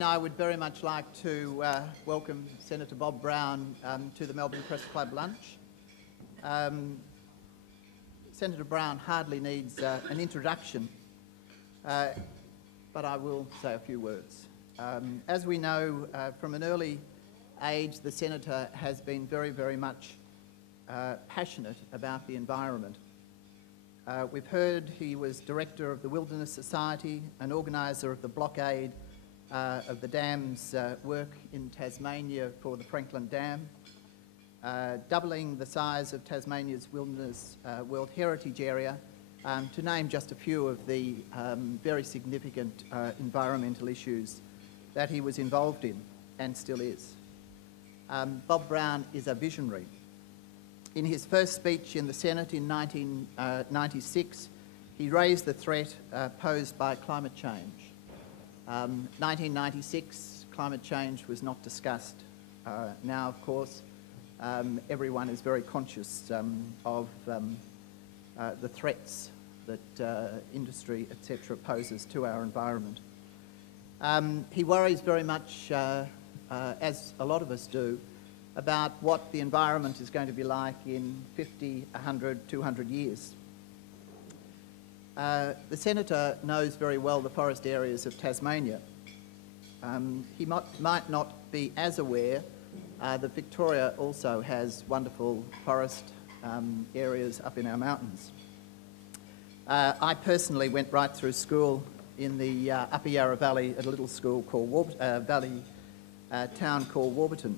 I would very much like to welcome Senator Bob Brown to the Melbourne Press Club lunch. Senator Brown hardly needs an introduction, but I will say a few words. As we know, from an early age, the Senator has been very much passionate about the environment. We've heard he was Director of the Wilderness Society, an organiser of the blockade of the dam's work in Tasmania for the Franklin Dam, doubling the size of Tasmania's Wilderness World Heritage Area, to name just a few of the very significant environmental issues that he was involved in and still is. Bob Brown is a visionary. In his first speech in the Senate in 1996, he raised the threat posed by climate change. 1996, climate change was not discussed. Now, of course, everyone is very conscious of the threats that industry, etc., poses to our environment. He worries very much, as a lot of us do, about what the environment is going to be like in 50, 100, 200 years. The Senator knows very well the forest areas of Tasmania. He might not be as aware that Victoria also has wonderful forest areas up in our mountains. I personally went right through school in the Upper Yarra Valley at a little school called town called Warburton.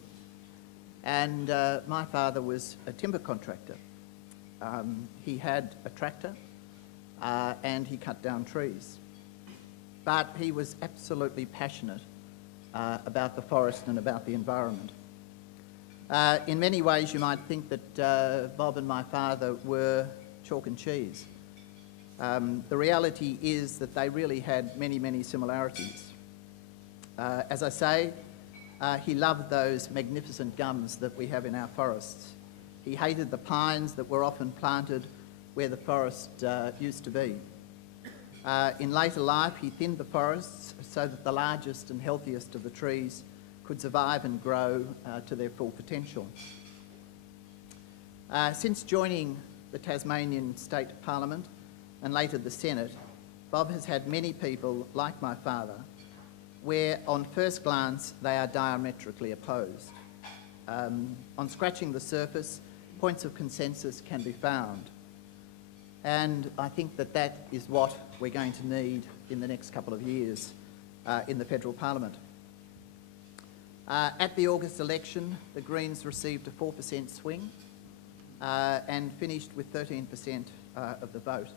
And my father was a timber contractor. He had a tractor and he cut down trees. But he was absolutely passionate about the forest and about the environment. In many ways you might think that Bob and my father were chalk and cheese. The reality is that they really had many similarities. As I say, he loved those magnificent gums that we have in our forests. He hated the pines that were often planted where the forest used to be. In later life, he thinned the forests so that the largest and healthiest of the trees could survive and grow to their full potential. Since joining the Tasmanian State Parliament and later the Senate, Bob has had many people, like my father, where on first glance they are diametrically opposed. On scratching the surface, points of consensus can be found. And I think that that is what we're going to need in the next couple of years in the federal parliament. At the August election, the Greens received a 4% swing and finished with 13% of the vote,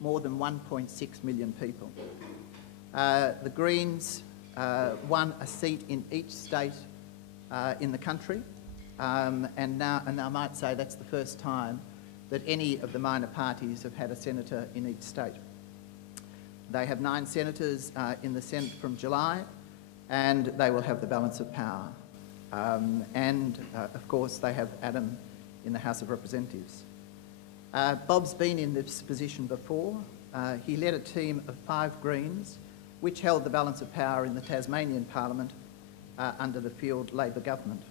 more than 1.6 million people. The Greens won a seat in each state in the country, and I might say that's the first time that any of the minor parties have had a senator in each state. They have 9 senators in the Senate from July, and they will have the balance of power. Of course, they have Adam in the House of Representatives. Bob's been in this position before. He led a team of 5 Greens, which held the balance of power in the Tasmanian Parliament under the Field Labor government.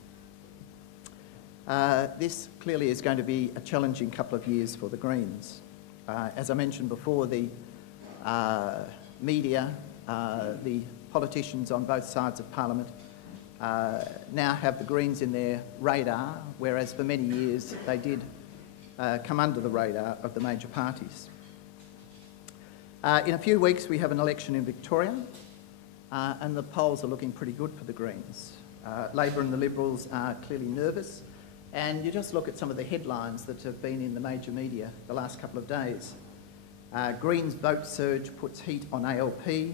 This clearly is going to be a challenging couple of years for the Greens. As I mentioned before, the media, the politicians on both sides of Parliament now have the Greens in their radar, whereas for many years they did come under the radar of the major parties. In a few weeks we have an election in Victoria, and the polls are looking pretty good for the Greens. Labor and the Liberals are clearly nervous, and you just look at some of the headlines that have been in the major media the last couple of days. Greens vote surge puts heat on ALP.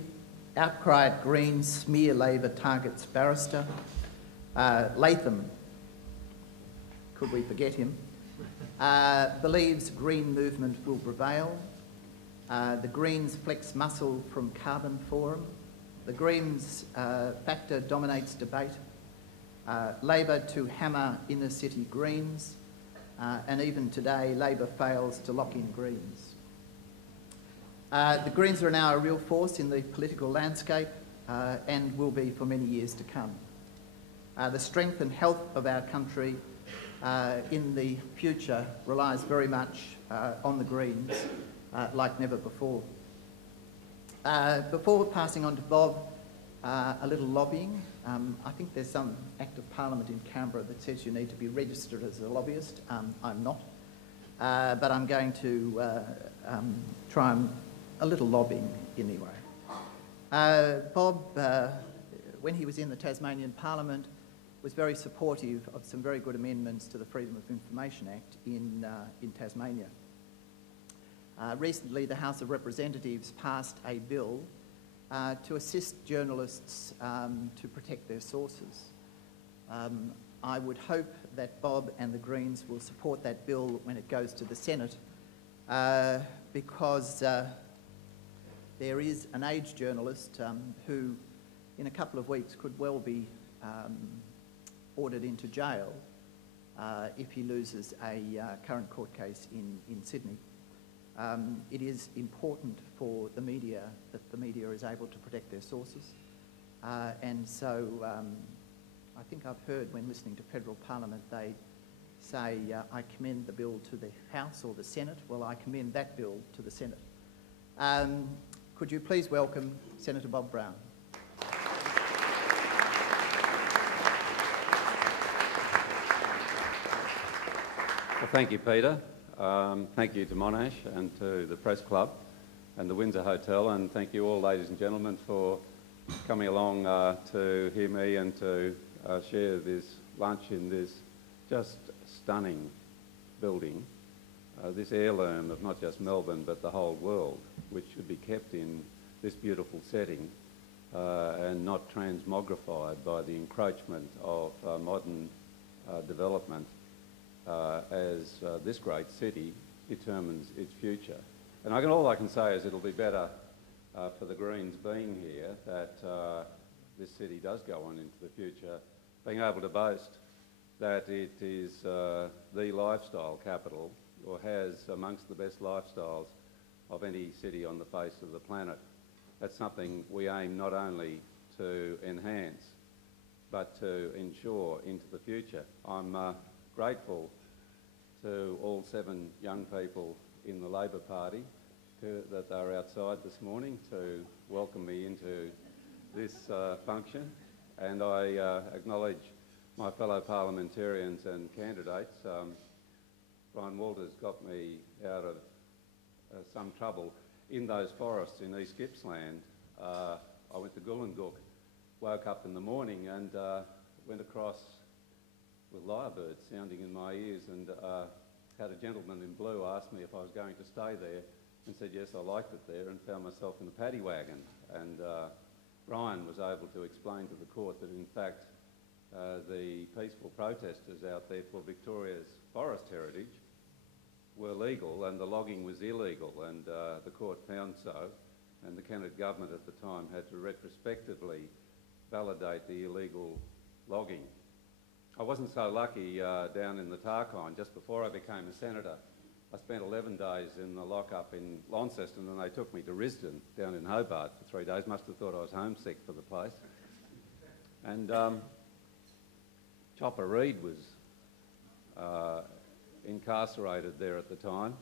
Outcry at Greens, smear Labor targets barrister. Latham, could we forget him, believes Green movement will prevail. The Greens flex muscle from Carbon Forum. The Greens factor dominates debate. Labor to hammer inner city Greens. And even today, Labor fails to lock in Greens. The Greens are now a real force in the political landscape. and will be for many years to come. The strength and health of our country in the future relies very much on the Greens, like never before. Before passing on to Bob, a little lobbying. I think there's some Act of Parliament in Canberra that says you need to be registered as a lobbyist. I'm not, but I'm going to try a little lobbying anyway. Bob, when he was in the Tasmanian Parliament, was very supportive of some very good amendments to the Freedom of Information Act in Tasmania. Recently, the House of Representatives passed a bill to assist journalists to protect their sources. I would hope that Bob and the Greens will support that bill when it goes to the Senate, because there is an aged journalist who, in a couple of weeks, could well be ordered into jail if he loses a current court case in Sydney. It is important for the media that the media is able to protect their sources, and so I think I've heard when listening to federal parliament they say I commend the bill to the House or the Senate. Well, I commend that bill to the Senate. Could you please welcome Senator Bob Brown? Well, thank you, Peter. Thank you to Monash and to the Press Club and the Windsor Hotel, and thank you all, ladies and gentlemen, for coming along to hear me and to share this lunch in this just stunning building, this heirloom of not just Melbourne but the whole world, which should be kept in this beautiful setting and not transmogrified by the encroachment of modern development as this great city determines its future. And all I can say is it'll be better for the Greens being here that this city does go on into the future, being able to boast that it is the lifestyle capital, or has amongst the best lifestyles of any city on the face of the planet. That's something we aim not only to enhance but to ensure into the future. I'm grateful to all 7 young people in the Labor Party that are outside this morning to welcome me into this function, and I acknowledge my fellow parliamentarians and candidates. Brian Walters got me out of some trouble in those forests in East Gippsland. I went to Goolongook, woke up in the morning and went across with lyrebirds sounding in my ears, and had a gentleman in blue ask me if I was going to stay there, and said yes, I liked it there, and found myself in a paddy wagon. And Brian was able to explain to the court that in fact the peaceful protesters out there for Victoria's forest heritage were legal and the logging was illegal, and the court found so, and the Canada government at the time had to retrospectively validate the illegal logging. I wasn't so lucky down in the Tarkine. Just before I became a senator, I spent 11 days in the lockup in Launceston, and they took me to Risdon down in Hobart for 3 days. Must have thought I was homesick for the place. And Chopper Reed was incarcerated there at the time,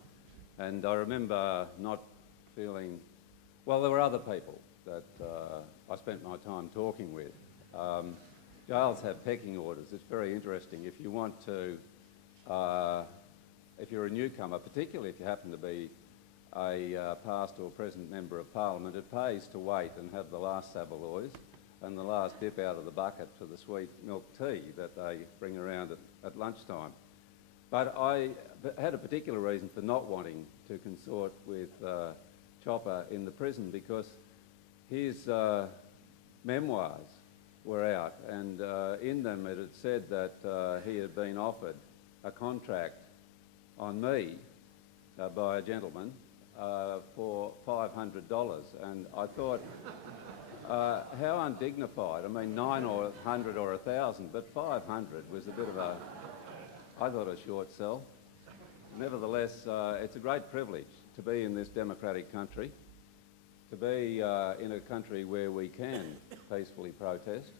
and I remember not feeling... Well, there were other people that I spent my time talking with. Jails have pecking orders. It's very interesting. If you want to, if you're a newcomer, particularly if you happen to be a past or present member of Parliament, it pays to wait and have the last saveloys and the last dip out of the bucket for the sweet milk tea that they bring around at lunchtime. But I had a particular reason for not wanting to consort with Chopper in the prison, because his memoirs were out, and in them it had said that he had been offered a contract on me by a gentleman for $500, and I thought, how undignified. I mean, 9 or 100 or 1,000, but 500 was a bit of a, I thought, a short sell. Nevertheless, it's a great privilege to be in this democratic country, to be in a country where we can peacefully protest,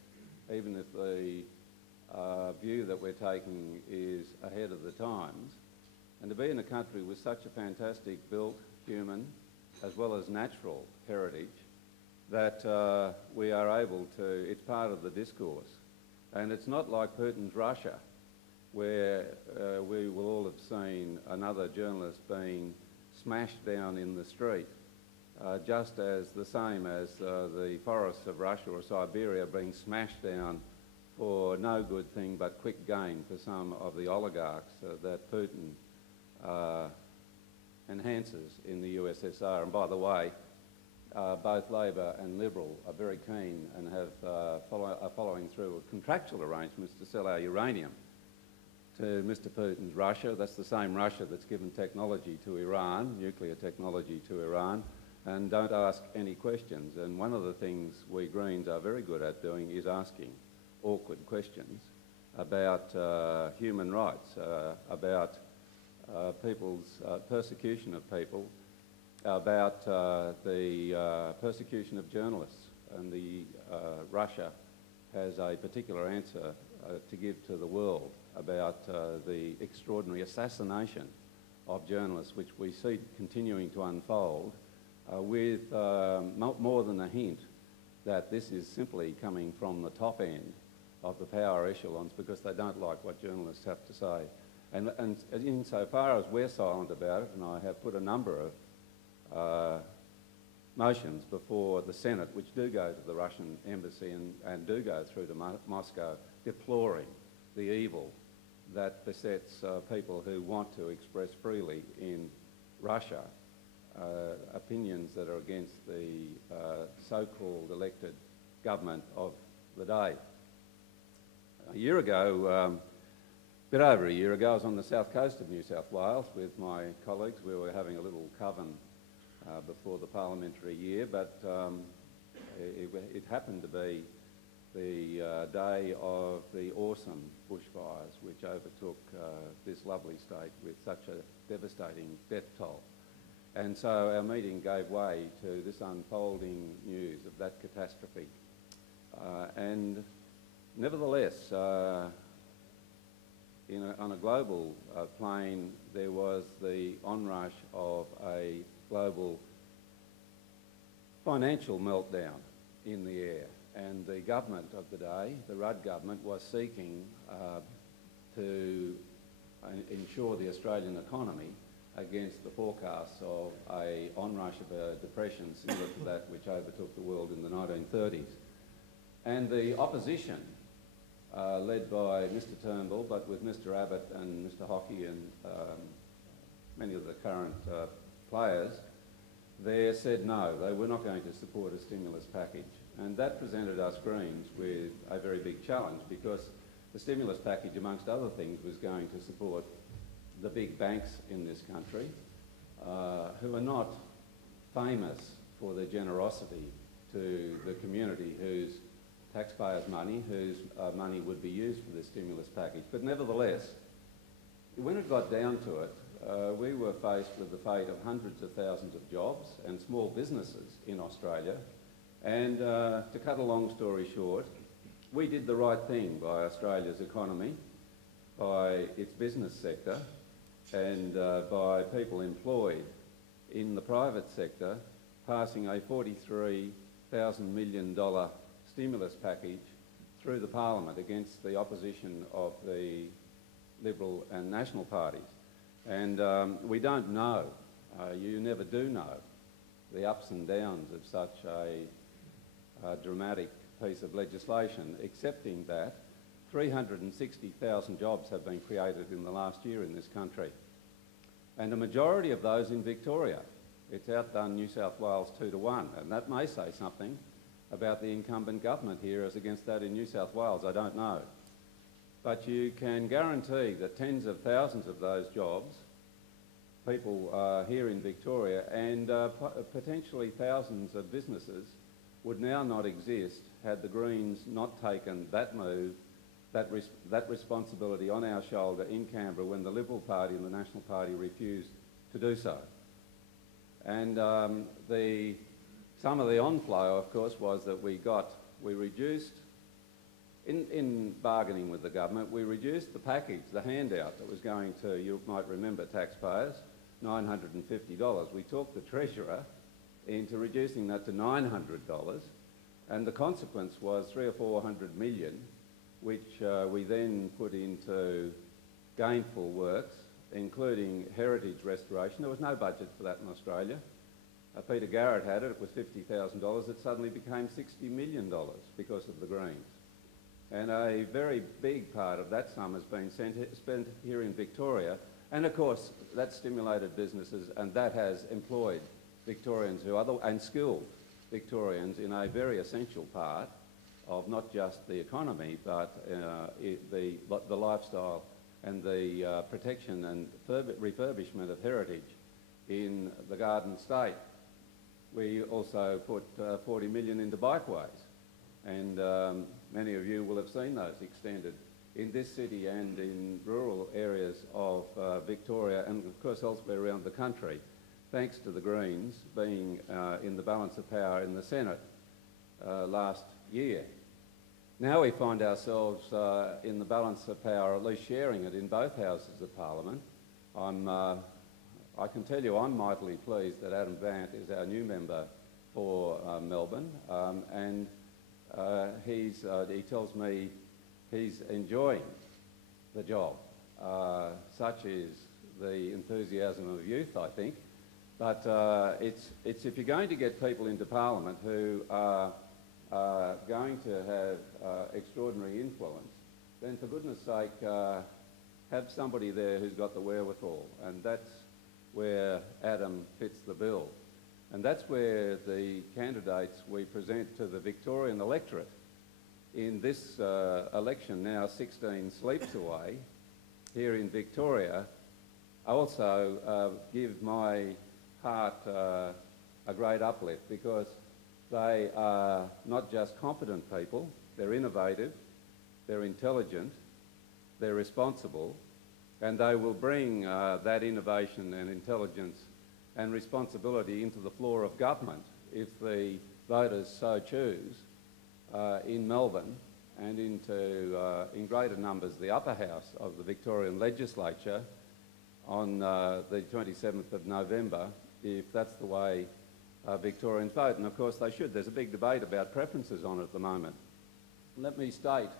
even if the view that we're taking is ahead of the times, and to be in a country with such a fantastic built, human, as well as natural heritage, that we are able to, it's part of the discourse. And it's not like Putin's Russia, where we will all have seen another journalist being smashed down in the street, just as the same as the forests of Russia or Siberia being smashed down for no good thing but quick gain for some of the oligarchs that Putin enhances in the USSR. And by the way, both Labor and Liberal are very keen and are following through with contractual arrangements to sell our uranium to Mr. Putin's Russia. That's the same Russia that's given technology to Iran, nuclear technology to Iran, and don't ask any questions. And one of the things we Greens are very good at doing is asking awkward questions about human rights, about people's persecution of people, about the persecution of journalists. And Russia has a particular answer to give to the world about the extraordinary assassination of journalists, which we see continuing to unfold, with more than a hint that this is simply coming from the top end of the power echelons because they don't like what journalists have to say. And insofar as we're silent about it, and I have put a number of motions before the Senate, which do go to the Russian embassy and do go through to Moscow, deploring the evil that besets people who want to express freely in Russia opinions that are against the so-called elected government of the day. A year ago, a bit over a year ago, I was on the south coast of New South Wales with my colleagues. We were having a little coven before the parliamentary year, but it happened to be the day of the awesome bushfires which overtook this lovely state with such a devastating death toll. And so our meeting gave way to this unfolding news of that catastrophe. And nevertheless, on a global plane, there was the onrush of a global financial meltdown in the air. And the government of the day, the Rudd government, was seeking to ensure the Australian economy against the forecasts of an onrush of a depression similar to that which overtook the world in the 1930s. And the opposition, led by Mr Turnbull, but with Mr Abbott and Mr Hockey and many of the current players, there said no, they were not going to support a stimulus package. And that presented us Greens with a very big challenge, because the stimulus package, amongst other things, was going to support the big banks in this country, who are not famous for their generosity to the community whose taxpayers' money, whose money would be used for this stimulus package. But nevertheless, when it got down to it, we were faced with the fate of hundreds of thousands of jobs and small businesses in Australia. And to cut a long story short, we did the right thing by Australia's economy, by its business sector, and by people employed in the private sector, passing a $43,000 million stimulus package through the Parliament against the opposition of the Liberal and National parties. And we don't know, you never do know, the ups and downs of such a dramatic piece of legislation, excepting that 360,000 jobs have been created in the last year in this country. And a majority of those in Victoria. It's outdone New South Wales 2-1, and that may say something about the incumbent government here as against that in New South Wales, I don't know. But you can guarantee that tens of thousands of those jobs, people here in Victoria, and potentially thousands of businesses would now not exist had the Greens not taken that move, that responsibility on our shoulder in Canberra when the Liberal Party and the National Party refused to do so. And the Some of the onflow, of course, was that we reduced, in bargaining with the government, we reduced the package, the handout that was going to, you might remember, taxpayers, $950. We talked the Treasurer into reducing that to $900, and the consequence was 300 or 400 million, which we then put into gainful works, including heritage restoration. There was no budget for that in Australia. Peter Garrett had it. It was $50,000. It suddenly became $60 million because of the Greens. And a very big part of that sum has been spent here in Victoria. And of course, that stimulated businesses, and that has employed Victorians and skilled Victorians in a very essential part of not just the economy, but the lifestyle and the protection and refurbishment of heritage in the Garden State. We also put 40 million into bikeways, and many of you will have seen those extended in this city and in rural areas of Victoria and of course elsewhere around the country, thanks to the Greens being in the balance of power in the Senate last year. Now we find ourselves in the balance of power, at least sharing it in both houses of Parliament. I can tell you I'm mightily pleased that Adam Vant is our new member for Melbourne, and he tells me he's enjoying the job. Such is the enthusiasm of youth, I think. But it's if you're going to get people into Parliament who are going to have extraordinary influence, then for goodness sake, have somebody there who's got the wherewithal, and that's where Adam fits the bill. And that's where the candidates we present to the Victorian electorate in this election, now 16 sleeps away, here in Victoria, also give my heart a great uplift, because they are not just competent people, they're innovative, they're intelligent, they're responsible, and they will bring that innovation and intelligence and responsibility into the floor of government if the voters so choose in Melbourne and into, in greater numbers, the upper house of the Victorian legislature on the 27th of November, if that's the way Victorians vote. And of course they should. There's a big debate about preferences on it at the moment. Let me state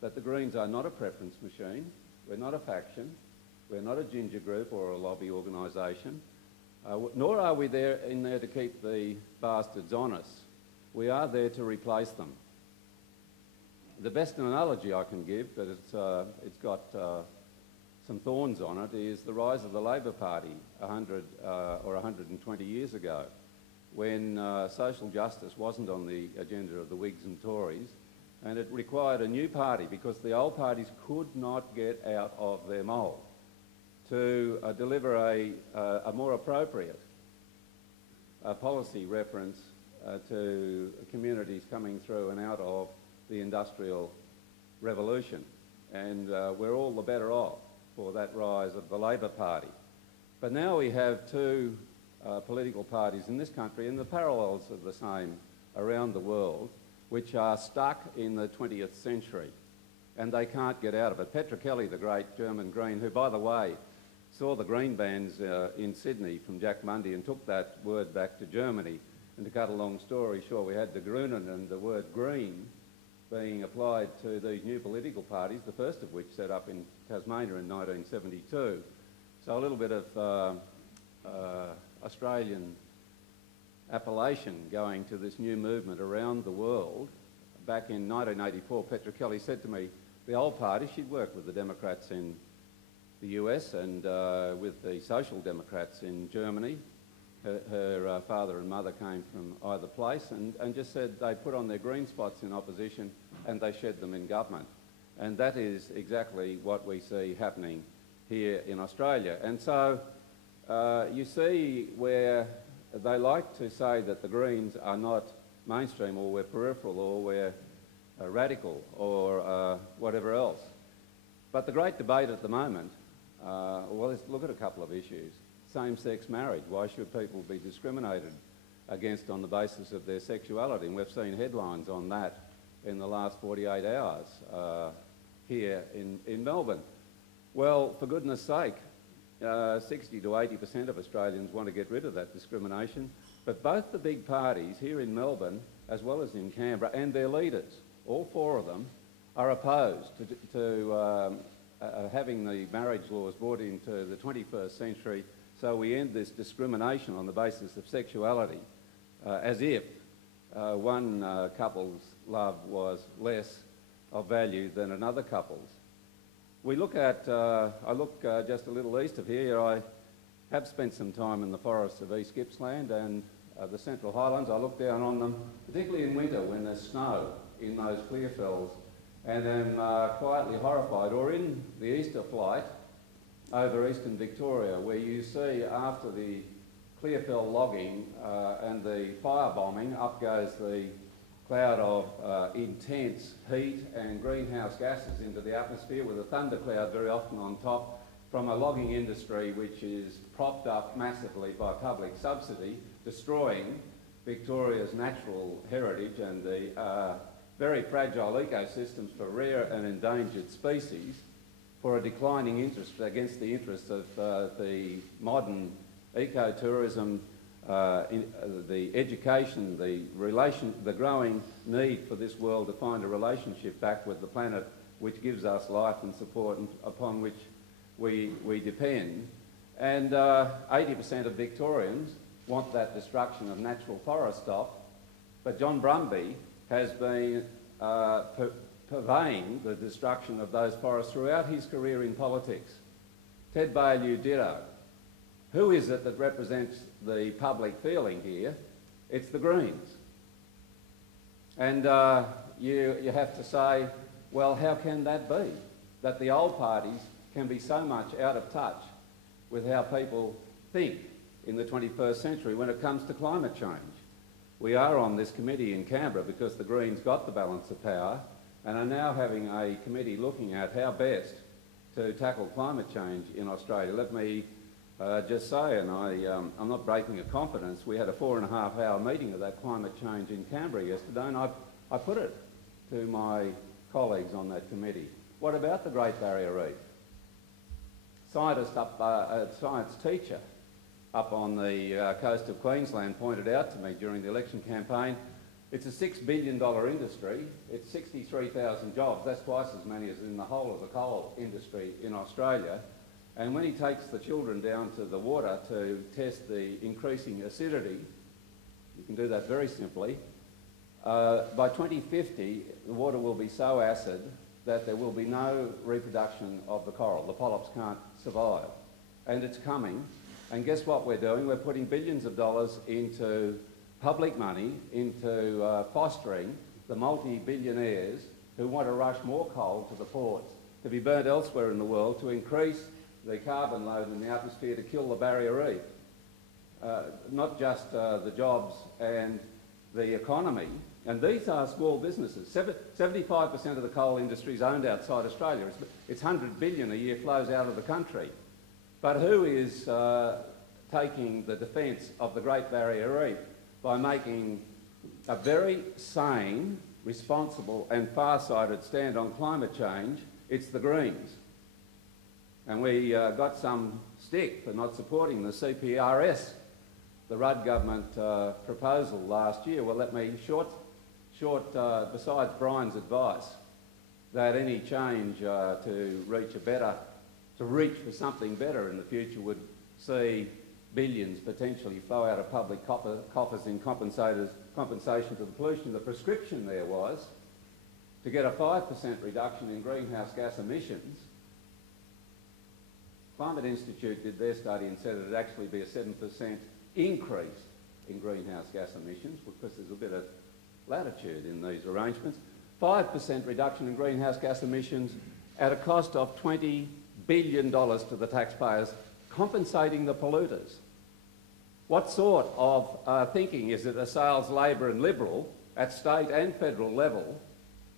that the Greens are not a preference machine. We're not a faction. We're not a ginger group or a lobby organisation. Nor are we there to keep the bastards honest. We are there to replace them. The best analogy I can give, but it's got some thorns on it, is the rise of the Labor Party 100 or 120 years ago, when social justice wasn't on the agenda of the Whigs and Tories, and it required a new party because the old parties could not get out of their mould to deliver a more appropriate policy reference to communities coming through and out of the industrial revolution. And we're all the better off for that rise of the Labor Party. But now we have two political parties in this country, and the parallels are the same around the world, which are stuck in the 20th century, and they can't get out of it. Petra Kelly, the great German Green, who, by the way, saw the Green bans in Sydney from Jack Mundy and took that word back to Germany. And to cut a long story short, we had the Grünen and the word green being applied to these new political parties, the first of which set up in Tasmania in 1972. So a little bit of Australian appellation going to this new movement around the world. Back in 1984, Petra Kelly said to me, the old party, she'd worked with the Democrats in the US and with the Social Democrats in Germany. Her father and mother came from either place, and just said they put on their green spots in opposition and they shed them in government. And that is exactly what we see happening here in Australia. And so you see where they like to say that the Greens are not mainstream, or we're peripheral, or we're radical, or whatever else. But the great debate at the moment, well, let's look at a couple of issues. Same-sex marriage. Why should people be discriminated against on the basis of their sexuality. And we've seen headlines on that in the last 48 hours here in Melbourne. Well, for goodness sake, 60 to 80% of Australians want to get rid of that discrimination, but both the big parties here in Melbourne, as well as in Canberra, and their leaders, all four of them, are opposed to having the marriage laws brought into the 21st century so we end this discrimination on the basis of sexuality, as if one couple's love was less of value than another couple's. We look at, I look just a little east of here. I have spent some time in the forests of East Gippsland and the Central Highlands. I look down on them, particularly in winter when there's snow in those clear fells, and am quietly horrified, or in the Easter flight over eastern Victoria, where you see after the clearfell logging and the firebombing, up goes the cloud of intense heat and greenhouse gases into the atmosphere, with a thundercloud very often on top, from a logging industry which is propped up massively by public subsidy, destroying Victoria's natural heritage and the very fragile ecosystems for rare and endangered species, for a declining interest against the interests of the modern ecotourism, the education, the growing need for this world to find a relationship back with the planet which gives us life and support and upon which we depend. And 80% of Victorians want that destruction of natural forest stop, but John Brumby has been purveying the destruction of those forests throughout his career in politics. Ted Baillieu ditto. Who is it that represents the public feeling here? It's the Greens. And you have to say, well, how can that be? That the old parties can be so much out of touch with how people think in the 21st century when it comes to climate change. We are on this committee in Canberra because the Greens got the balance of power and are now having a committee looking at how best to tackle climate change in Australia. Let me just say, and I'm not breaking a confidence, we had a 4.5-hour meeting of that climate change in Canberra yesterday, and I put it to my colleagues on that committee. What about the Great Barrier Reef? A science teacher up on the coast of Queensland pointed out to me during the election campaign, it's a $6 billion industry, it's 63,000 jobs, that's twice as many as in the whole of the coal industry in Australia. And when he takes the children down to the water to test the increasing acidity, you can do that very simply, by 2050 the water will be so acid that there will be no reproduction of the coral. The polyps can't survive. And it's coming. And guess what we're doing? We're putting billions of dollars into public money, into fostering the multi-billionaires who want to rush more coal to the ports to be burnt elsewhere in the world to increase the carbon load in the atmosphere to kill the barrier reef. Not just the jobs and the economy. And these are small businesses. 75% of the coal industry is owned outside Australia. It's 100 billion a year flows out of the country. But who is taking the defence of the Great Barrier Reef by making a very sane, responsible and far-sighted stand on climate change? It's the Greens. And we got some stick for not supporting the CPRS, the Rudd government proposal last year. Well, let me besides Brian's advice that any change to reach for something better in the future would see billions potentially flow out of public coffers in compensation for the pollution. The prescription there was to get a 5% reduction in greenhouse gas emissions. Climate Institute did their study and said it would actually be a 7% increase in greenhouse gas emissions, because there's a bit of latitude in these arrangements. 5% reduction in greenhouse gas emissions at a cost of $20 billion to the taxpayers, compensating the polluters. What sort of thinking is it assails Labor and Liberal at state and federal level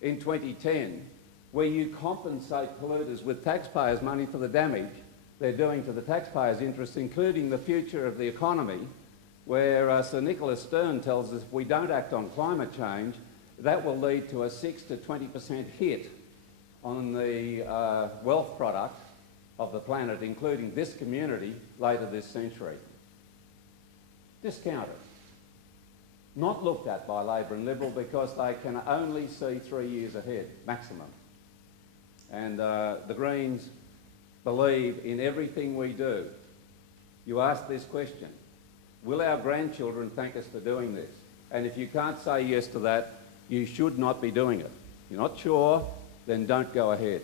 in 2010, where you compensate polluters with taxpayers' money for the damage they're doing to the taxpayers' interests, including the future of the economy, where Sir Nicholas Stern tells us if we don't act on climate change, that will lead to a 6 to 20% hit on the wealth product of the planet, including this community, later this century. Discounted. Not looked at by Labor and Liberal because they can only see 3 years ahead, maximum. And the Greens believe in everything we do. You ask this question, will our grandchildren thank us for doing this? And if you can't say yes to that, you should not be doing it. If you're not sure, then don't go ahead.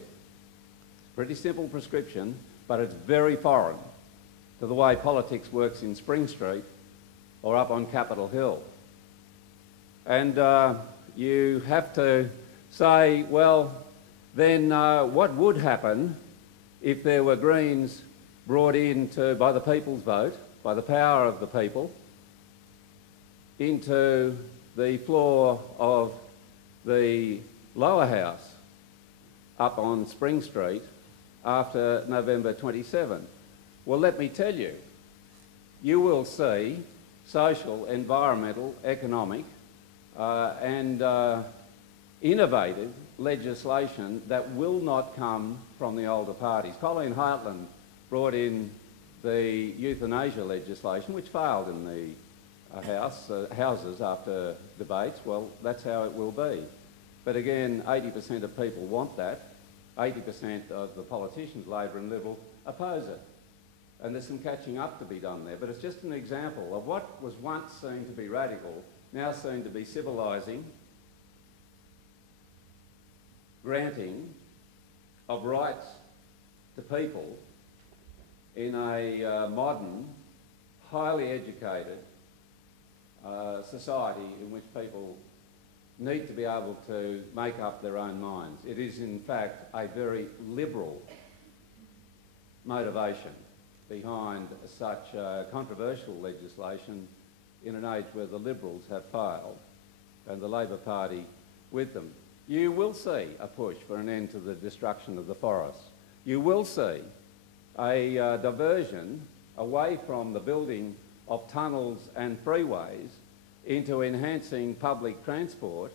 Pretty simple prescription, but it's very foreign to the way politics works in Spring Street or up on Capitol Hill. And you have to say, well, then what would happen if there were Greens brought into, by the people's vote, by the power of the people, into the floor of the lower house up on Spring Street after November 27. Well, let me tell you, you will see social, environmental, economic and innovative legislation that will not come from the older parties. Colleen Hartland brought in the euthanasia legislation, which failed in the houses after debates. Well, that's how it will be. But again, 80% of people want that. 80% of the politicians, Labor and Liberal, oppose it. And there's some catching up to be done there. But it's just an example of what was once seen to be radical, now seen to be civilising, granting of rights to people in a modern, highly educated society in which people need to be able to make up their own minds. It is in fact a very liberal motivation behind such controversial legislation in an age where the Liberals have failed and the Labor Party with them. You will see a push for an end to the destruction of the forests. You will see a diversion away from the building of tunnels and freeways into enhancing public transport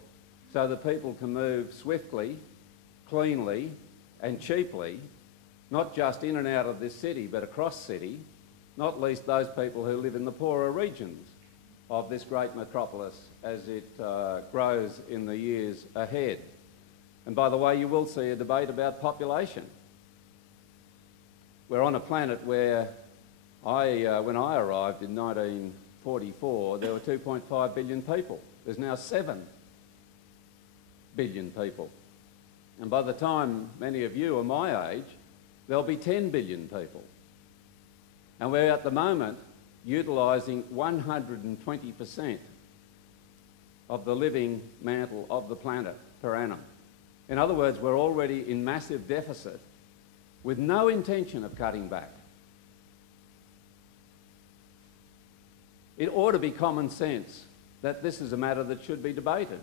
so that people can move swiftly, cleanly and cheaply, not just in and out of this city but across city, not least those people who live in the poorer regions of this great metropolis as it grows in the years ahead. And by the way, you will see a debate about population. We're on a planet where when I arrived in 1944, there were 2.5 billion people. There's now 7 billion people. And by the time many of you are my age, there'll be 10 billion people. And we're at the moment utilising 120% of the living mantle of the planet per annum. In other words, we're already in massive deficit with no intention of cutting back. It ought to be common sense that this is a matter that should be debated.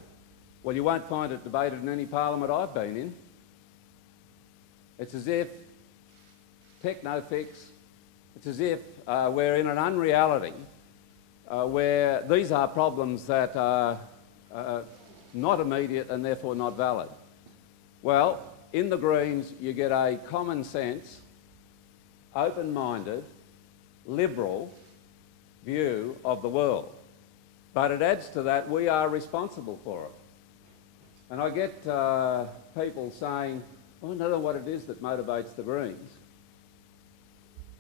Well, you won't find it debated in any parliament I've been in. It's as if techno-fix, it's as if we're in an unreality where these are problems that are not immediate and therefore not valid. Well, in the Greens you get a common sense, open-minded, liberal view of the world. But it adds to that, we are responsible for it. And I get people saying, well, I don't know what it is that motivates the Greens.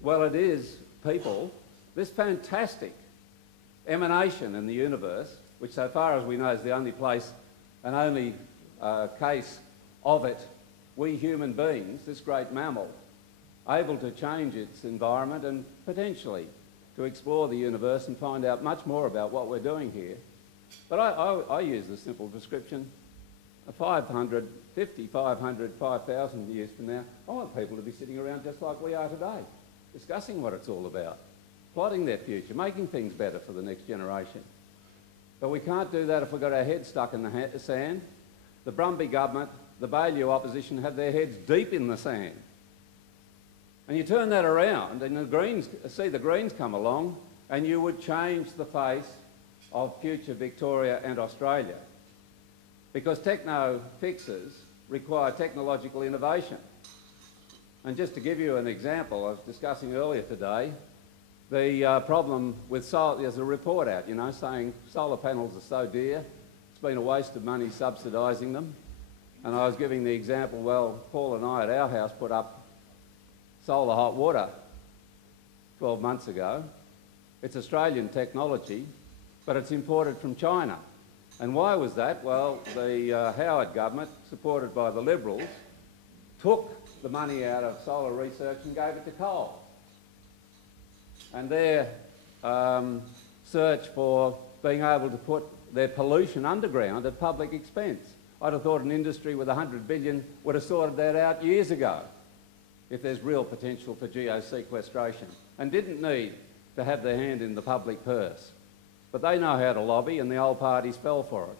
Well, it is people, this fantastic emanation in the universe, which so far as we know is the only place and only case of it, we human beings, this great mammal, able to change its environment and potentially to explore the universe and find out much more about what we're doing here. But I use the simple description, 500, 5,000 years from now, I want people to be sitting around just like we are today, discussing what it's all about, plotting their future, making things better for the next generation. But we can't do that if we've got our heads stuck in the sand. The Brumby government, the Baillieu opposition have their heads deep in the sand. And you turn that around and the Greens, see the Greens come along and you would change the face of future Victoria and Australia. Because techno fixes require technological innovation. And just to give you an example, I was discussing earlier today, the problem with solar, there's a report out, you know, saying solar panels are so dear, it's been a waste of money subsidising them. And I was giving the example, well, Paul and I at our house put up solar hot water 12 months ago. It's Australian technology, but it's imported from China. And why was that? Well, the Howard government, supported by the Liberals, took the money out of solar research and gave it to coal. And their search for being able to put their pollution underground at public expense. I'd have thought an industry with $100 billion would have sorted that out years ago if there's real potential for geosequestration, and didn't need to have their hand in the public purse. But they know how to lobby, and the old parties fell for it.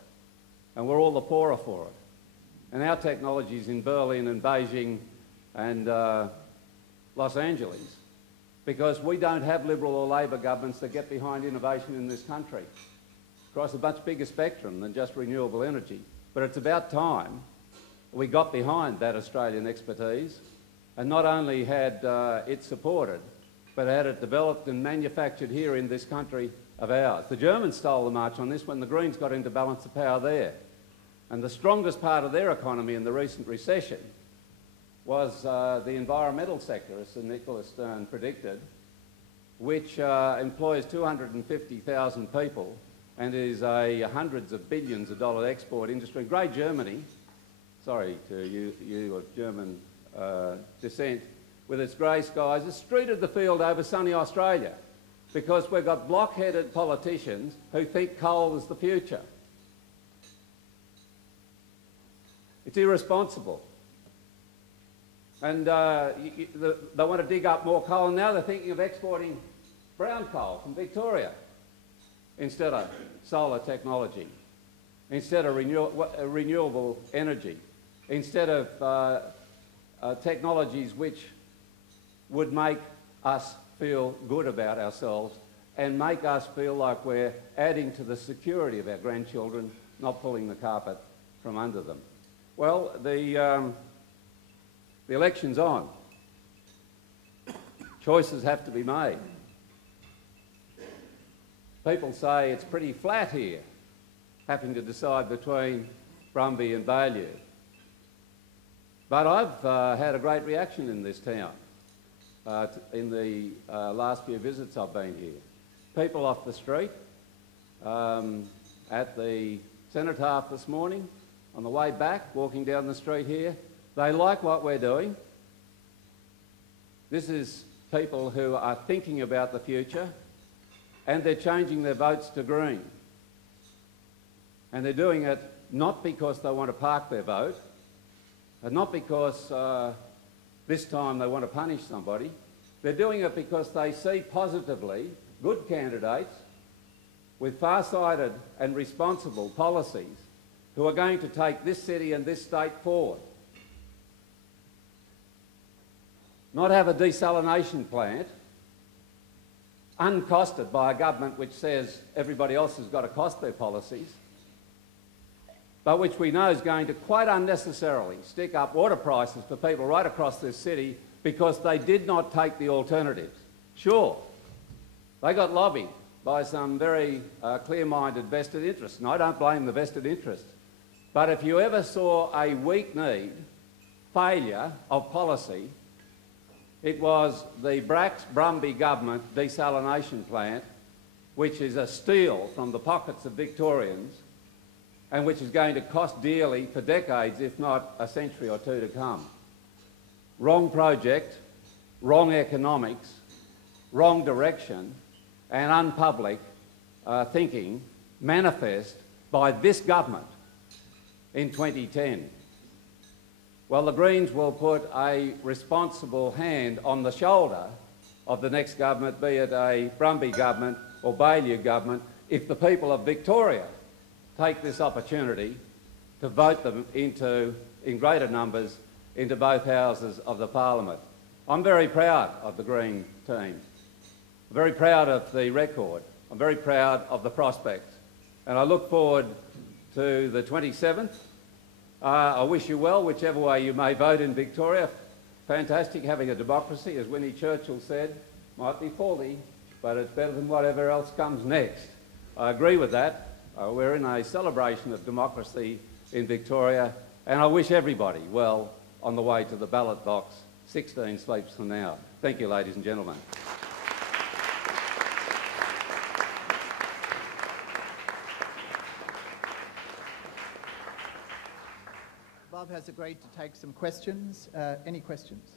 And we're all the poorer for it. And our technology's in Berlin and Beijing and Los Angeles, because we don't have Liberal or Labor governments that get behind innovation in this country across a much bigger spectrum than just renewable energy. But it's about time we got behind that Australian expertise and not only had it supported, but had it developed and manufactured here in this country of ours. The Germans stole the march on this when the Greens got into balance of power there. And the strongest part of their economy in the recent recession was the environmental sector, as Sir Nicholas Stern predicted, which employs 250,000 people and is a hundreds of billions of dollar export industry. Grey Germany, sorry to you of German descent, with its grey skies, has streeted the field over sunny Australia because we've got block-headed politicians who think coal is the future. It's irresponsible. And they want to dig up more coal, and now they're thinking of exporting brown coal from Victoria instead of solar technology, instead of renewable energy, instead of technologies which would make us feel good about ourselves and make us feel like we're adding to the security of our grandchildren, not pulling the carpet from under them. Well, the election's on. Choices have to be made. People say it's pretty flat here, having to decide between Brumby and Baillieu. But I've had a great reaction in this town in the last few visits I've been here. People off the street, at the cenotaph this morning, on the way back, walking down the street here, they like what we're doing. This is people who are thinking about the future, and they're changing their votes to Green. And they're doing it not because they want to park their vote, and not because this time they want to punish somebody. They're doing it because they see positively good candidates with far-sighted and responsible policies who are going to take this city and this state forward. Not have a desalination plant uncosted by a government which says everybody else has got to cost their policies, but which we know is going to quite unnecessarily stick up water prices for people right across this city because they did not take the alternatives. Sure, they got lobbied by some very clear-minded vested interests, and I don't blame the vested interests. But if you ever saw a weak-kneed failure of policy, it was the Brumby government desalination plant, which is a steal from the pockets of Victorians and which is going to cost dearly for decades, if not a century or two to come. Wrong project, wrong economics, wrong direction, and unpublic thinking manifest by this government in 2010. Well, the Greens will put a responsible hand on the shoulder of the next government, be it a Brumby government or Baillieu government, if the people of Victoria take this opportunity to vote them into, in greater numbers, into both houses of the Parliament. I'm very proud of the Green team. I'm very proud of the record. I'm very proud of the prospects. And I look forward to the 27th. I wish you well, whichever way you may vote in Victoria. Fantastic having a democracy, as Winnie Churchill said. Might be faulty, but it's better than whatever else comes next. I agree with that. We're in a celebration of democracy in Victoria, and I wish everybody well on the way to the ballot box 16 sleeps from now. Thank you, ladies and gentlemen. Bob has agreed to take some questions. Any questions?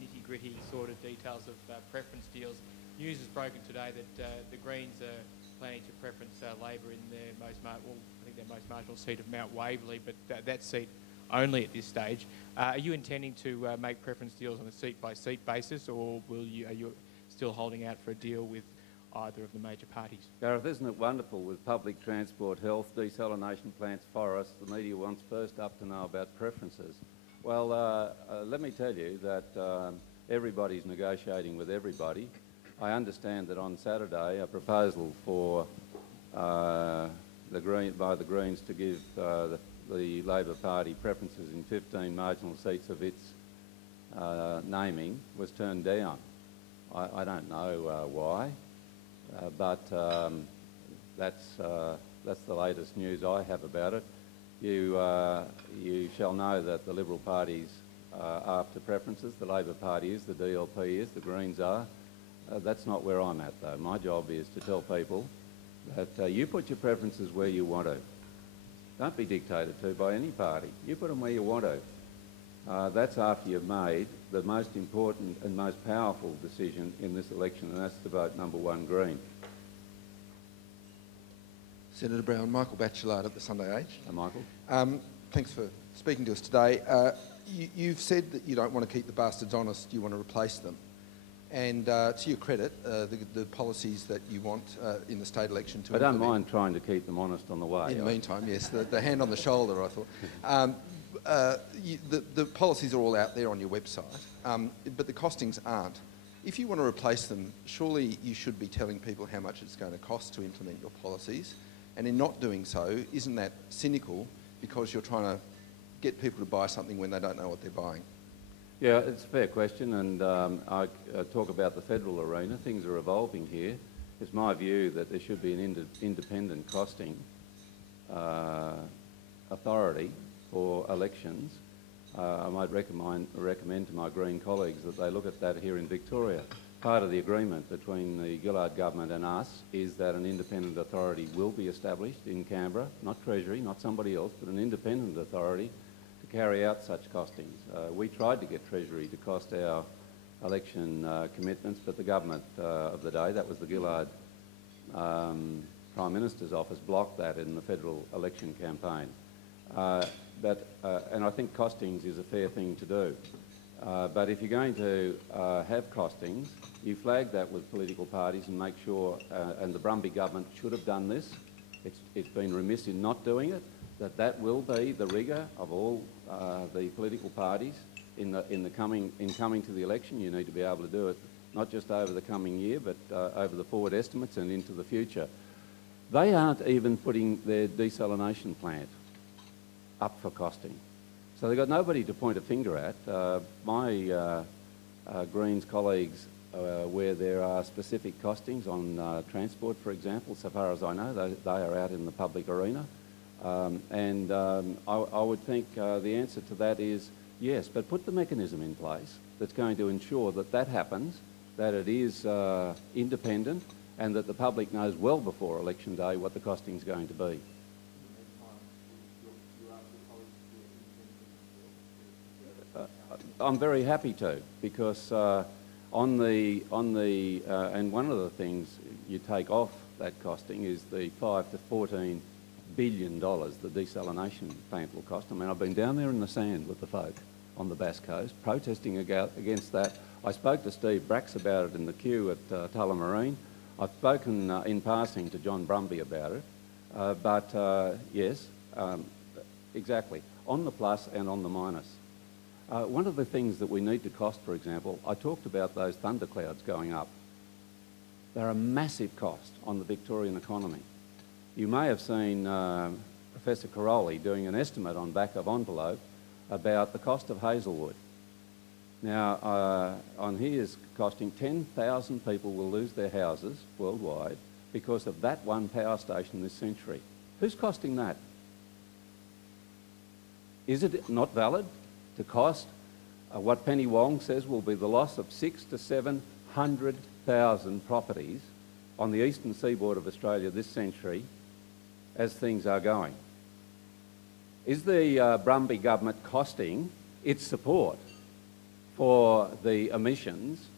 Nitty-gritty sort of details of preference deals. News has broken today that the Greens are planning to preference Labor in their I think their most marginal seat of Mount Waverley, but that seat only at this stage. Are you intending to make preference deals on a seat-by-seat basis, or are you still holding out for a deal with either of the major parties? Gareth, isn't it wonderful with public transport, health, desalination plants, forests, the media wants first up to know about preferences. Well, let me tell you that everybody's negotiating with everybody. I understand that on Saturday a proposal for by the Greens to give the Labor Party preferences in 15 marginal seats of its naming was turned down. I don't know why, but that's the latest news I have about it. You shall know that the Liberal Party's after preferences. The Labor Party is, the DLP is, the Greens are. That's not where I'm at, though. My job is to tell people that you put your preferences where you want to. Don't be dictated to by any party. You put them where you want to. That's after you've made the most important and most powerful decision in this election, and that's to vote number 1 Green. Senator Brown, Michael Batchelard at the Sunday Age. Michael. Thanks for speaking to us today. You've said that you don't want to keep the bastards honest, you want to replace them. And to your credit, the policies that you want in the state election to implement... I don't mind trying to keep them honest on the way. In the meantime, yes, the hand on the shoulder, I thought. The policies are all out there on your website, but the costings aren't. If you want to replace them, surely you should be telling people how much it's going to cost to implement your policies. And in not doing so, isn't that cynical because you're trying to get people to buy something when they don't know what they're buying? Yeah, it's a fair question, and I talk about the federal arena. Things are evolving here. It's my view that there should be an independent costing authority for elections. I might recommend to my Green colleagues that they look at that here in Victoria. Part of the agreement between the Gillard government and us is that an independent authority will be established in Canberra, not Treasury, not somebody else, but an independent authority to carry out such costings. We tried to get Treasury to cost our election commitments, but the government of the day, that was the Gillard Prime Minister's office, blocked that in the federal election campaign. And I think costings is a fair thing to do. But if you're going to have costings, you flag that with political parties and make sure, and the Brumby government should have done this, it's been remiss in not doing it, that will be the rigour of all the political parties in coming to the election. You need to be able to do it not just over the coming year, but over the forward estimates and into the future. They aren't even putting their desalination plant up for costing. So they've got nobody to point a finger at. My Greens colleagues, where there are specific costings on transport, for example, so far as I know, they are out in the public arena. I would think the answer to that is yes, but put the mechanism in place that's going to ensure that that happens, that it is independent, and that the public knows well before election day what the costing is going to be. I'm very happy to, because and one of the things you take off that costing is the $5 to $14 billion the desalination plant will cost. I mean, I've been down there in the sand with the folk on the Bass Coast protesting against that. I spoke to Steve Bracks about it in the queue at Tullamarine. I've spoken in passing to John Brumby about it, yes, exactly. on the plus and on the minus. One of the things that we need to cost, for example, I talked about those thunderclouds going up. They're a massive cost on the Victorian economy. You may have seen Professor Caroli doing an estimate on back of envelope about the cost of Hazelwood. Now, on here is costing 10,000 people will lose their houses worldwide because of that one power station this century. Who's costing that? Is it not valid to cost what Penny Wong says will be the loss of 600,000 to 700,000 properties on the eastern seaboard of Australia this century as things are going? Is the Brumby government costing its support for the emissions,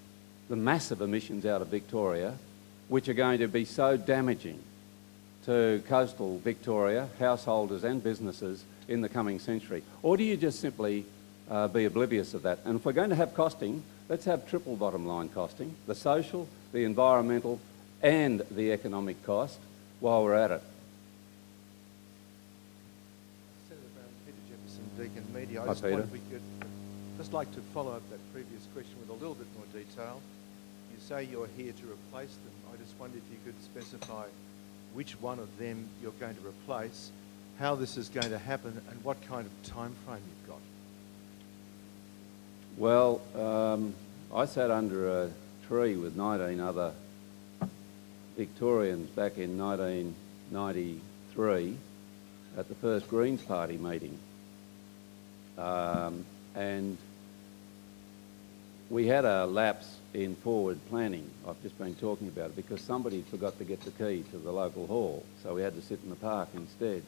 the massive emissions out of Victoria, which are going to be so damaging to coastal Victoria, householders and businesses in the coming century? Or do you just simply be oblivious of that? And if we're going to have costing, let's have triple bottom line costing, the social, the environmental and the economic cost while we're at it. Senator Brown, Peter Jefferson, Deakin Media. I Hi, just Peter. wondered if we could just like to follow up that previous question with a little bit more detail. You say you're here to replace them. I just wondered if you could specify which one of them you're going to replace, how this is going to happen, and what kind of time frame you've got. Well, I sat under a tree with 19 other Victorians back in 1993 at the first Greens Party meeting. And we had a lapse in forward planning. I've just been talking about it because somebody forgot to get the key to the local hall, so we had to sit in the park instead.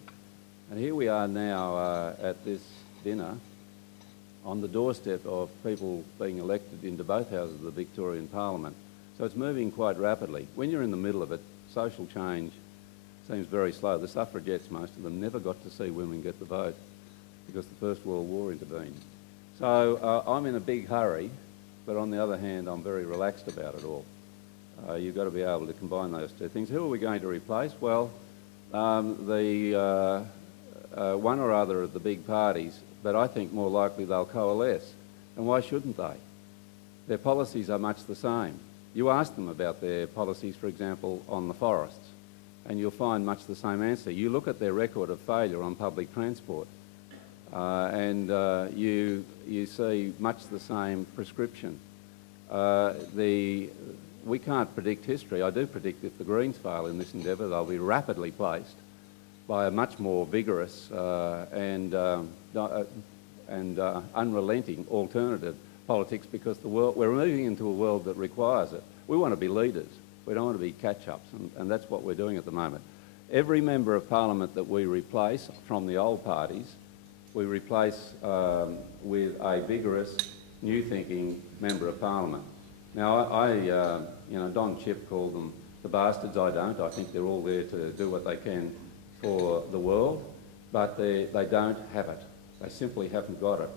And here we are now at this dinner on the doorstep of people being elected into both houses of the Victorian Parliament. So it's moving quite rapidly. When you're in the middle of it, social change seems very slow. The suffragettes, most of them, never got to see women get the vote because the First World War intervened. So I'm in a big hurry, but on the other hand, I'm very relaxed about it all. You've got to be able to combine those two things. Who are we going to replace? Well, one or other of the big parties, but I think more likely they'll coalesce. And why shouldn't they? Their policies are much the same. You ask them about their policies, for example, on the forests, and you'll find much the same answer. You look at their record of failure on public transport, and you see much the same prescription. We can't predict history. I do predict if the Greens fail in this endeavour, they'll be rapidly placed by a much more vigorous and unrelenting alternative politics, because we're moving into a world that requires it. We want to be leaders. We don't want to be catch-ups, and that's what we're doing at the moment. Every member of Parliament that we replace from the old parties, we replace with a vigorous, new-thinking member of Parliament. Now, you know, Don Chipp called them the bastards. I don't. I think they're all there to do what they can for the world, but they don't have it. They simply haven't got it.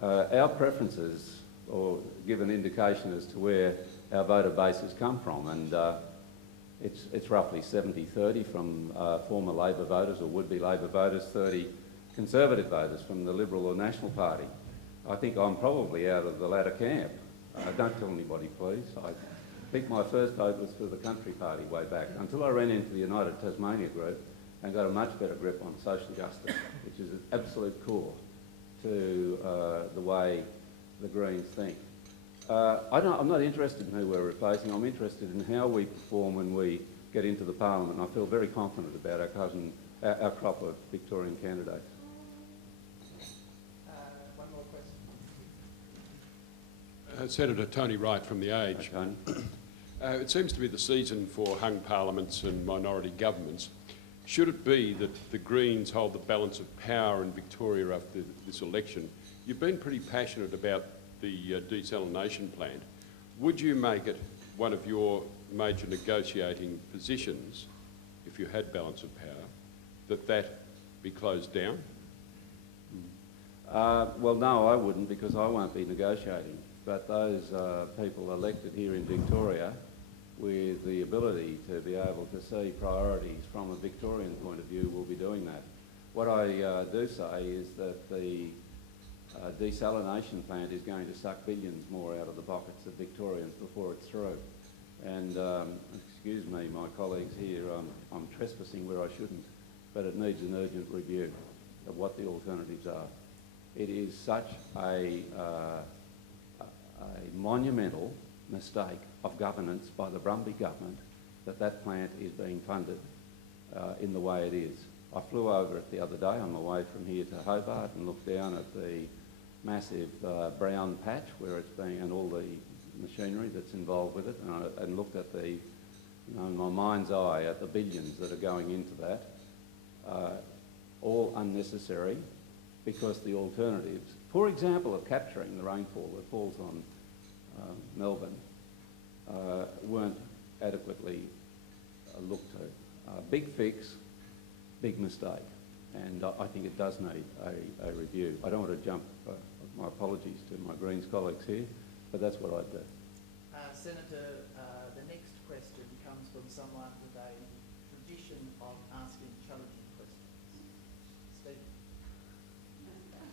Our preferences or give an indication as to where our voter bases come from, and it's roughly 70-30 from former Labor voters or would-be Labor voters, 30 Conservative voters from the Liberal or National Party. I think I'm probably out of the latter camp. Don't tell anybody, please. I think my first vote was for the Country Party way back, until I ran into the United Tasmania group and got a much better grip on social justice, which is an absolute core to the way the Greens think. I'm not interested in who we're replacing. I'm interested in how we perform when we get into the Parliament. And I feel very confident about our crop of Victorian candidates. One more question. Senator Tony Wright from The Age. Okay. It seems to be the season for hung parliaments and minority governments. Should it be that the Greens hold the balance of power in Victoria after this election? You've been pretty passionate about the desalination plant. Would you make it one of your major negotiating positions, if you had balance of power, that be closed down? Well, no, I wouldn't, because I won't be negotiating. But those people elected here in Victoria with the ability to be able to see priorities from a Victorian point of view will be doing that. What I do say is that the desalination plant is going to suck billions more out of the pockets of Victorians before it's through. And excuse me, my colleagues here, I'm trespassing where I shouldn't, but it needs an urgent review of what the alternatives are. It is such a monumental mistake of governance by the Brumby government that plant is being funded in the way it is. I flew over it the other day on my way from here to Hobart and looked down at the massive brown patch where it's being, and all the machinery that's involved with it, and looked at the, in my mind's eye, at the billions that are going into that, all unnecessary, because the alternatives, for example, of capturing the rainfall that falls on Melbourne, weren't adequately looked to. Big fix, big mistake, and I think it does need a review. I don't want to jump, my apologies to my Greens colleagues here, but that's what I'd do. Senator, the next question comes from someone with a tradition of asking challenging questions. Steve.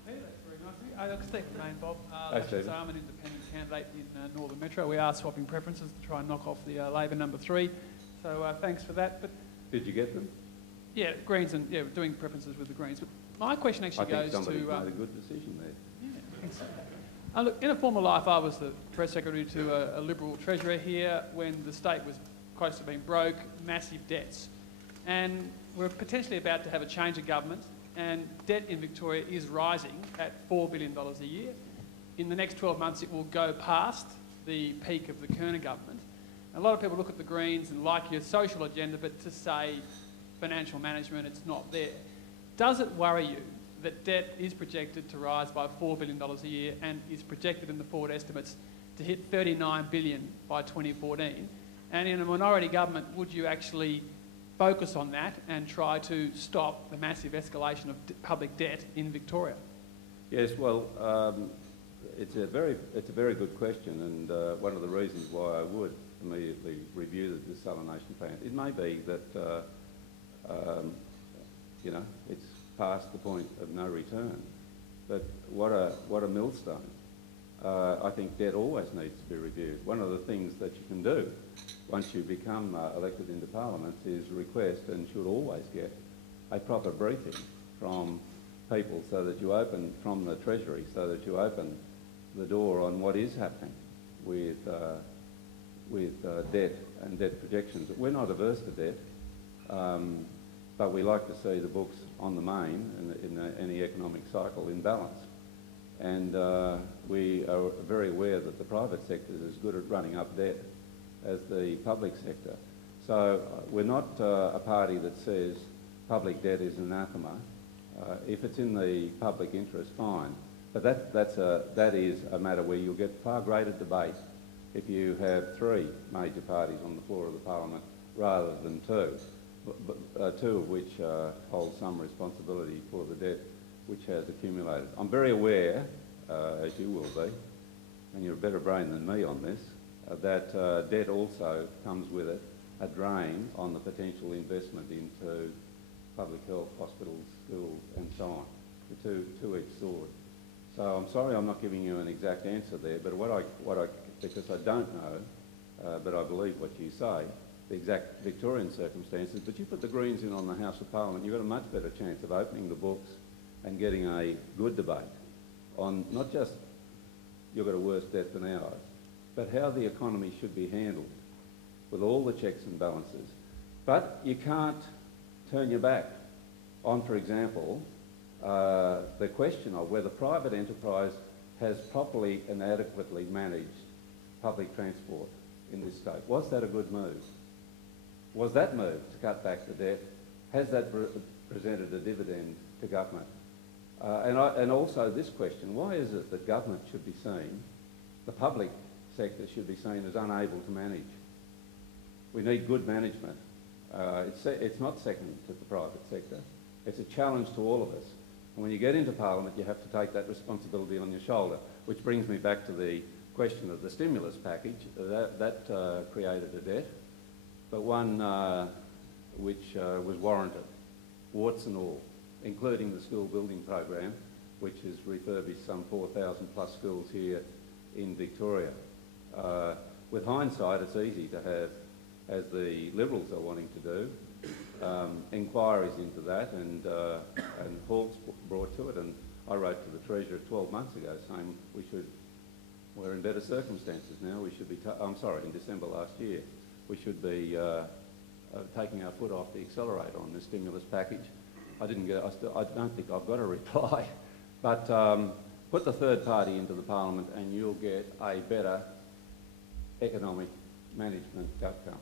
Hey, that's very nice of you. I'm Stephen Main, Bob. Hi, Stephen. I'm an independent candidate in Northern Metro. We are swapping preferences to try and knock off the Labor number 3. So thanks for that. But did you get them? yeah, Greens and doing preferences with the Greens. But my question actually goes to. I think somebody made a good decision there. Yeah, I think so. Look, in a former life, I was the press secretary to a Liberal treasurer here when the state was close to being broke, massive debts, and we're potentially about to have a change of government, and debt in Victoria is rising at $4 billion a year. In the next 12 months, it will go past the peak of the Kerner government. A lot of people look at the Greens and like your social agenda, but to say financial management, it's not there. Does it worry you that debt is projected to rise by $4 billion a year and is projected in the forward estimates to hit $39 billion by 2014? And in a minority government, would you actually focus on that and try to stop the massive escalation of public debt in Victoria? Yes, well, it's a very good question, and one of the reasons why I would immediately review the desalination plant. It may be that it's past the point of no return, but what a millstone. I think debt always needs to be reviewed. One of the things that you can do once you become elected into Parliament is request, and should always get, a proper briefing from people so that you open, from the Treasury, so that you open the door on what is happening with debt and debt projections. We're not averse to debt, but we like to see the books on the main in any economic cycle in balance. And we are very aware that the private sector is as good at running up debt as the public sector. So we're not a party that says public debt is anathema. If it's in the public interest, fine. But that is a matter where you'll get far greater debate if you have 3 major parties on the floor of the Parliament rather than 2, two of which hold some responsibility for the debt which has accumulated. I'm very aware, as you will be, and you're a better brain than me on this, that debt also comes with it a drain on the potential investment into public health, hospitals, schools and so on, the two-edged sword. So I'm sorry I'm not giving you an exact answer there, but because I don't know, but I believe what you say, the exact Victorian circumstances, but you put the Greens in on the House of Parliament, you've got a much better chance of opening the books and getting a good debate on not just you've got a worse debt than ours, but how the economy should be handled with all the checks and balances. But you can't turn your back on, for example, the question of whether private enterprise has properly and adequately managed public transport in this state. Was that a good move? Was that move to cut back the debt? Has that presented a dividend to government? And also this question, why is it that government should be seen, the public sector should be seen as unable to manage? We need good management. It's not second to the private sector. It's a challenge to all of us. And when you get into Parliament, you have to take that responsibility on your shoulder, which brings me back to the question of the stimulus package. That created a debt, but one which was warranted, warts and all. including the school building program, which has refurbished some 4,000 plus schools here in Victoria. With hindsight, it's easy to have, as the Liberals are wanting to do, inquiries into that and hawks brought to it. And I wrote to the Treasurer 12 months ago saying we're in better circumstances now. We should be, in December last year, we should be taking our foot off the accelerator on this stimulus package. I don't think I've got a reply, but put the third party into the parliament and you'll get a better economic management outcome.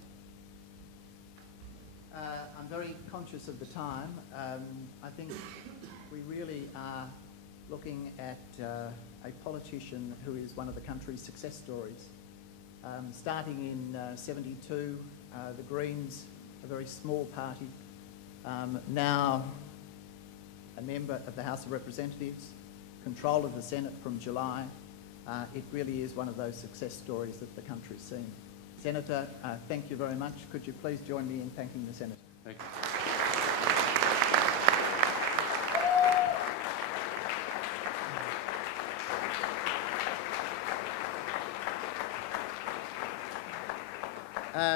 I'm very conscious of the time. I think we really are looking at a politician who is one of the country's success stories. Starting in 72, the Greens, a very small party, now a member of the House of Representatives, control of the Senate from July. It really is one of those success stories that the country's seen. Senator, thank you very much. Could you please join me in thanking the Senator? Thank you.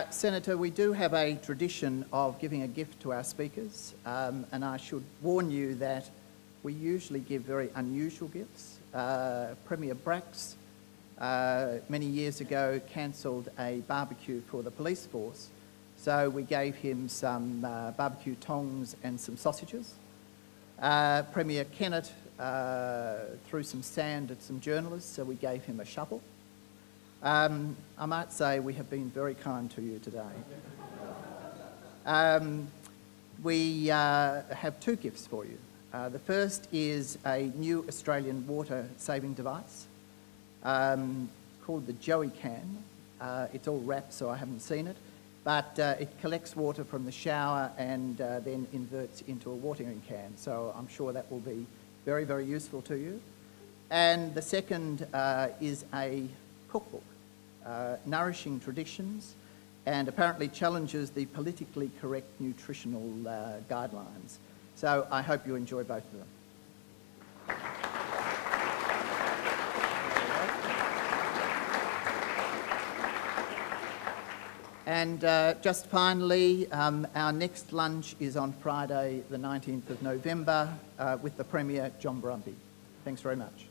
Senator, we do have a tradition of giving a gift to our speakers, and I should warn you that we usually give very unusual gifts. Premier Brax, many years ago, cancelled a barbecue for the police force, so we gave him some barbecue tongs and some sausages. Premier Kennett threw some sand at some journalists, so we gave him a shovel. I might say we have been very kind to you today. We have two gifts for you. The first is a new Australian water-saving device called the Joey Can. It's all wrapped, so I haven't seen it, but it collects water from the shower and then inverts into a watering can, so I'm sure that will be very, very useful to you. And the second is a cookbook, Nourishing Traditions, and apparently challenges the politically correct nutritional guidelines. So I hope you enjoy both of them. And just finally, our next lunch is on Friday the 19th of November with the Premier, John Brumby. Thanks very much.